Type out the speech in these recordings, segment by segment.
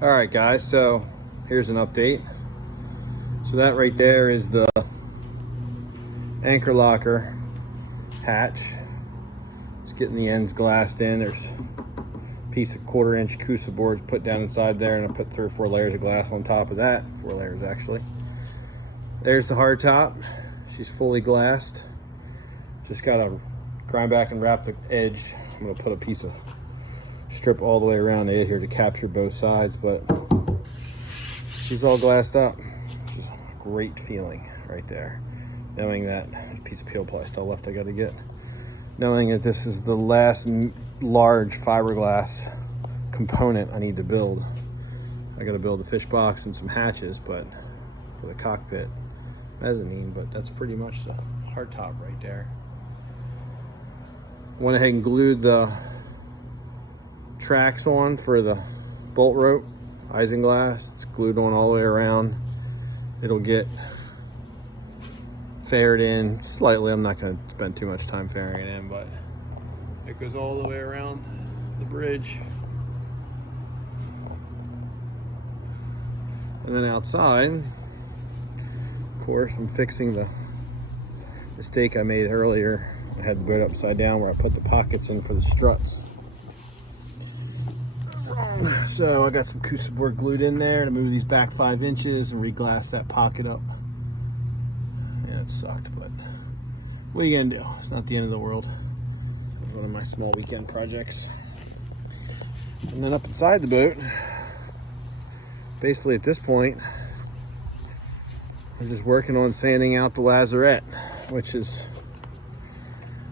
All right, guys, so here's an update. So that right there is the anchor locker hatch. It's getting the ends glassed in. There's a piece of 1/4-inch Cusa boards put down inside there, and I put 3 or 4 layers of glass on top of that. 4 layers, actually. There's the hard top. She's fully glassed. Just gotta grind back and wrap the edge. I'm gonna put a piece of strip all the way around the edge here to capture both sides, but she's all glassed up. Which is a great feeling right there. Knowing that there's a piece of peel ply still left I gotta get. Knowing that this is the last large fiberglass component I need to build. I gotta build a fish box and some hatches, but for the cockpit mezzanine, but that's pretty much the hard top right there. Went ahead and glued the tracks on for the bolt rope, isinglass. It's glued on all the way around. It'll get faired in slightly. I'm not going to spend too much time fairing it in, but it goes all the way around the bridge. And then outside, of course, I'm fixing the mistake I made earlier. I had the boat upside down where I put the pockets in for the struts. So I got some Cusa board glued in there to move these back 5 inches and re-glass that pocket up. Yeah, it sucked, but what are you gonna do? It's not the end of the world. It's one of my small weekend projects. And then up inside the boat, basically at this point, I'm just working on sanding out the lazarette, which is,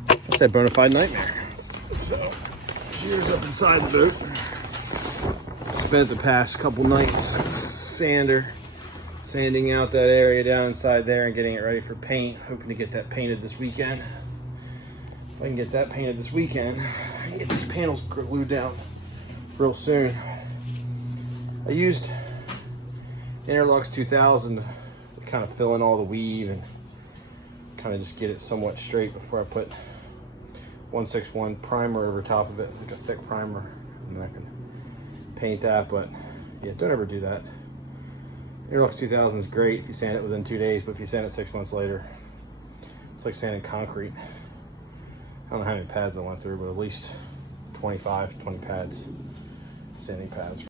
I said, bona fide nightmare. So here's up inside the boat. Spent the past couple nights sanding out that area down inside there and getting it ready for paint. Hoping to get that painted this weekend. If I can get that painted this weekend, I can get these panels glued down real soon. I used Interlux 2000 to kind of fill in all the weave and kind of just get it somewhat straight before I put 161 primer over top of it, like a thick primer, and then I can paint that. But yeah, don't ever do that. Interlux 2000 is great if you sand it within 2 days, but if you sand it 6 months later, it's like sanding concrete. I don't know how many pads I went through, but at least 20 pads, sanding pads.